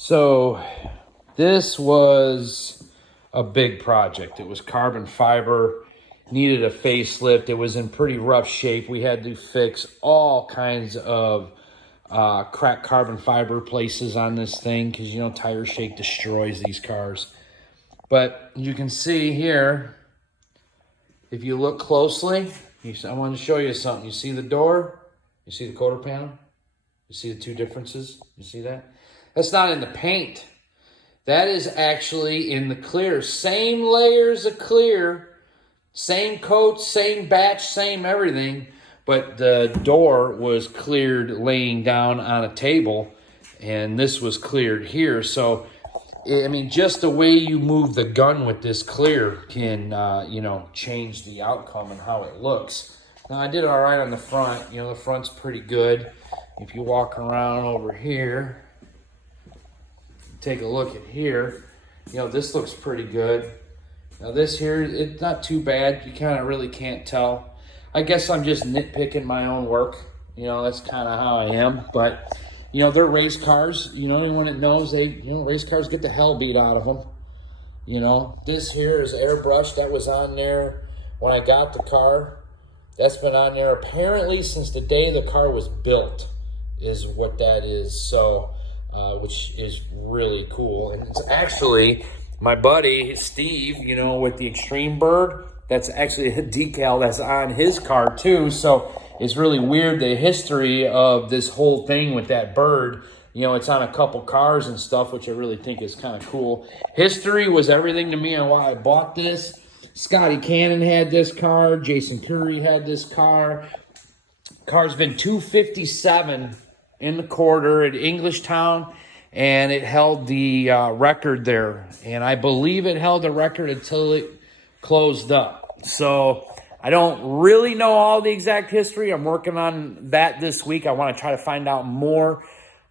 So this was a big project. It was carbon fiber, needed a facelift. It was in pretty rough shape. We had to fix all kinds of cracked carbon fiber places on this thing because, you know, tire shake destroys these cars. But you can see here, if you look closely, I want to show you something. You see the door? You see the quarter panel? You see the two differences? You see that? That's not in the paint. That is actually in the clear. Same layers of clear, same coat, same batch, same everything, but the door was cleared laying down on a table, and this was cleared here. So, I mean, just the way you move the gun with this clear can, you know, change the outcome and how it looks. Now, I did all right on the front. You know, the front's pretty good. If you walk around over here, take a look at here, you know, this looks pretty good. Now this here, it's not too bad. You kind of really can't tell. I guess I'm just nitpicking my own work. You know, that's kind of how I am. But, you know, they're race cars. You know, anyone that knows, race cars get the hell beat out of them. You know, this here is airbrushed. That was on there when I got the car. That's been on there apparently since the day the car was built is what that is. So, which is really cool. And it's actually my buddy, Steve, you know, with the Extreme Bird, that's actually a decal that's on his car too. So it's really weird, the history of this whole thing with that bird. You know, it's on a couple cars and stuff, which I really think is kind of cool. History was everything to me on why I bought this. Scotty Cannon had this car. Jason Curry had this car. Car's been $257 in the quarter at Englishtown, and it held the record there. And I believe it held the record until it closed up. So I don't really know all the exact history. I'm working on that this week. I want to try to find out more.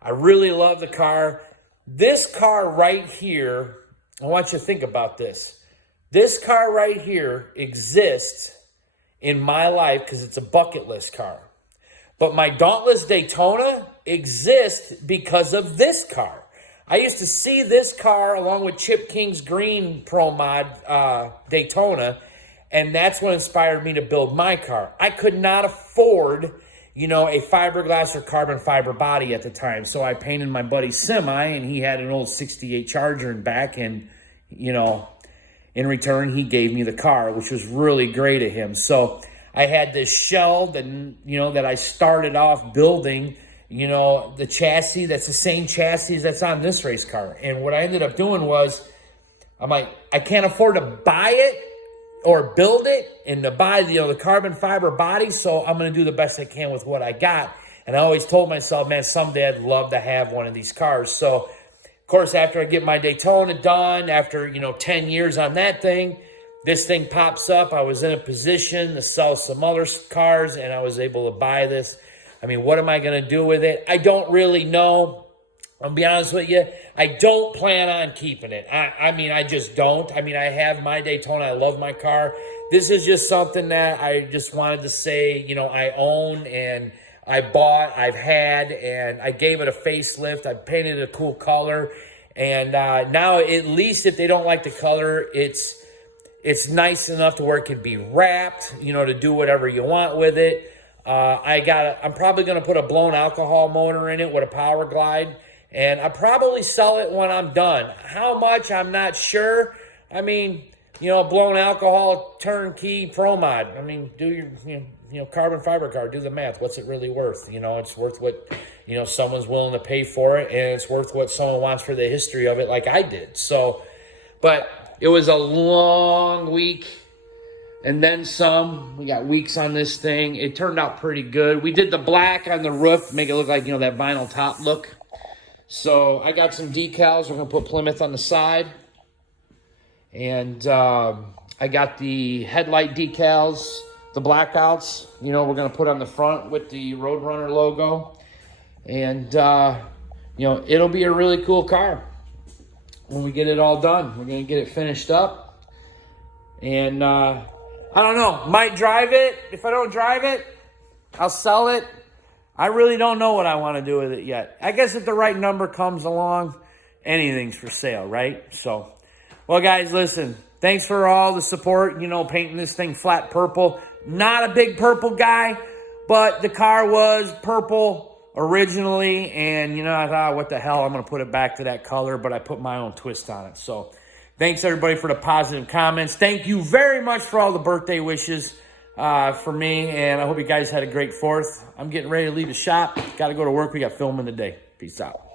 I really love the car. This car right here, I want you to think about this. This car right here exists in my life because it's a bucket list car. But my Dauntless Daytona exists because of this car. I used to see this car along with Chip King's Green Pro Mod Daytona, and that's what inspired me to build my car. I could not afford, you know, a fiberglass or carbon fiber body at the time, so I painted my buddy's semi, and he had an old 68 Charger in back, and, you know, in return, he gave me the car, which was really great of him. So I had this shell that, you know, that I started off building, you know, the chassis, that's the same chassis that's on this race car. And what I ended up doing was, I'm like, I can't afford to buy it or build it and to buy, you know, the carbon fiber body, so I'm going to do the best I can with what I got. And I always told myself, man, someday I'd love to have one of these cars. So, of course, after I get my Daytona done, after, you know, 10 years on that thing, this thing pops up. I was in a position to sell some other cars, and I was able to buy this. I mean, what am I going to do with it? I don't really know. I'll be honest with you. I don't plan on keeping it. I mean, I just don't. I mean, I have my Daytona. I love my car. This is just something that I just wanted to say, you know, I own and I bought, I've had, and I gave it a facelift. I painted it a cool color. And now, at least if they don't like the color, it's nice enough to where it can be wrapped, you know, to do whatever you want with it. I'm probably going to put a blown alcohol motor in it with a power glide, and I probably sell it when I'm done. How much, I'm not sure. I mean, you know, blown alcohol turnkey pro mod. I mean, do your, you know, carbon fiber car, do the math. What's it really worth? You know, it's worth what, you know, someone's willing to pay for it, and it's worth what someone wants for the history of it, like I did. So, but it was a long week and then some. We got weeks on this thing. It turned out pretty good. We did the black on the roof to make it look like, you know, that vinyl top look. So I got some decals. We're going to put Plymouth on the side. And I got the headlight decals, the blackouts, you know, we're going to put on the front with the Roadrunner logo. And, you know, it'll be a really cool car when we get it all done. We're going to get it finished up. And I don't know, might drive it. If I don't drive it, I'll sell it. I really don't know what I want to do with it yet. I guess if the right number comes along anything's for sale, right? So, well, guys, listen, thanks for all the support, you know, painting this thing flat purple. Not a big purple guy, but the car was purple originally, and, you know, I thought, what the hell, I'm going to put it back to that color, but I put my own twist on it. So, thanks, everybody, for the positive comments. Thank you very much for all the birthday wishes for me, and I hope you guys had a great 4th. I'm getting ready to leave the shop. Got to go to work. We got filming today. Peace out.